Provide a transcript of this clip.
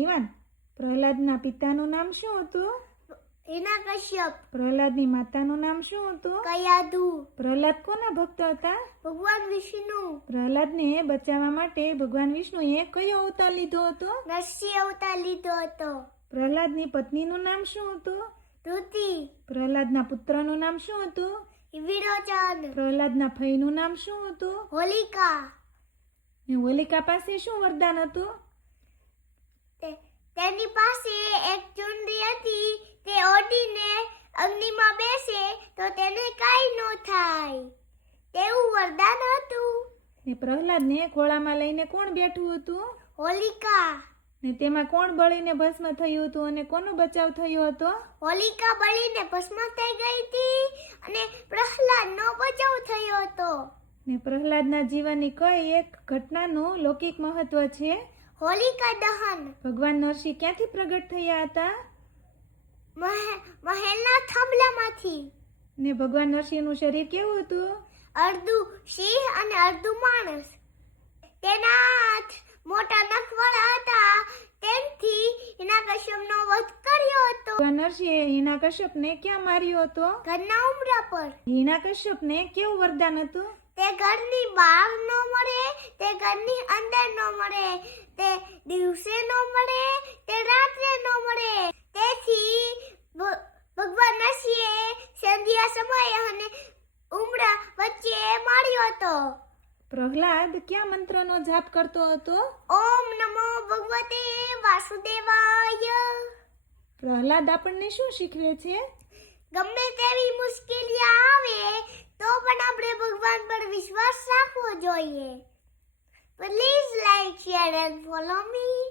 દિવાન, પ્રહલાદના પિતાનું નામ શું હતું? હિરણ્યકશ્યપ. પ્રહલાદની માતાનું નામ શું હતું? કયાધુ. પ્રહલાદ કોના ભક્ત હતા? ભગવાન વિષ્ણુ. પ્રહલાદને બચાવવા માટે ભગવાન વિષ્ણુએ કયો અવતાર લીધો હતો? નરસિંહ અવતાર લીધો હતો. પ્રહલાદની પત્નીનું નામ શું હતું? ધૃતિ. પ્રહલાદના પુત્રનું નામ શું હતું? વિરોચન. પ્રહલાદના ફઈનું નામ શું હતું? હોલિકા. ને હોલિકા પાસે શું વરદાન હતું? તેની પાસે એક ચુંદડી હતી, તે ઓઢીને અગ્નિમાં બેસે તો તેને કાંઈ ન થાય તેવું વરદાન હતું. ને પ્રહલાદને ખોળામાં લઈને કોણ બેઠું હતું? હોલિકા. ને તેમાં કોણ બળીને ભસ્મ થયું હતું અને કોનો બચાવ થયો હતો? હોલિકા બળીને ભસ્મ થઈ ગઈ હતી અને પ્રહલાદનો બચાવ થયો હતો. ને પ્રહલાદના જીવનની કઈ એક ઘટનાનું લૌકિક મહત્વ છે? હોલિકા દહન. ભગવાન નરસિંહ ક્યાંથી પ્રગટ થયા હતા? મહેલના થાંભલામાંથી. ને ભગવાન નરસિંહનું શરીર કેવું હતું? અડધું સિંહ અને અડધું માણસ. તેના હાથ મોટા નખવાળા હતા, તેથી હિરણ્યકશ્યપનો વધ કર્યો હતો. ભગવાન નરસિંહે હિરણ્યકશ્યપને ક્યાં માર્યો હતો? ઘરના ઉંબરા પર. હિરણ્યકશ્યપને કેવું વરદાન હતું? તે ઘરની બહાર ન મળે, તે ઘરની અંદર ન મળે, તે દિવસે ન મળે, તે રાત્રે ન મળે. તેથી ભગવાન નરસિંહે સંધ્યા સમયે અને ઉંબરા વચ્ચે માર્યો હતો. પ્રહલાદ કયા મંત્રનો જાપ કરતો હતો? ઓમ નમો ભગવતે વાસુદેવાય. પ્રહલાદ આપણને શું શીખવે છે? ગમે તેવી મુશ્કેલી આવે તો પણ આપણે ભગવાન પર વિશ્વાસ રાખવો જોઈએ. Please like, share and follow me.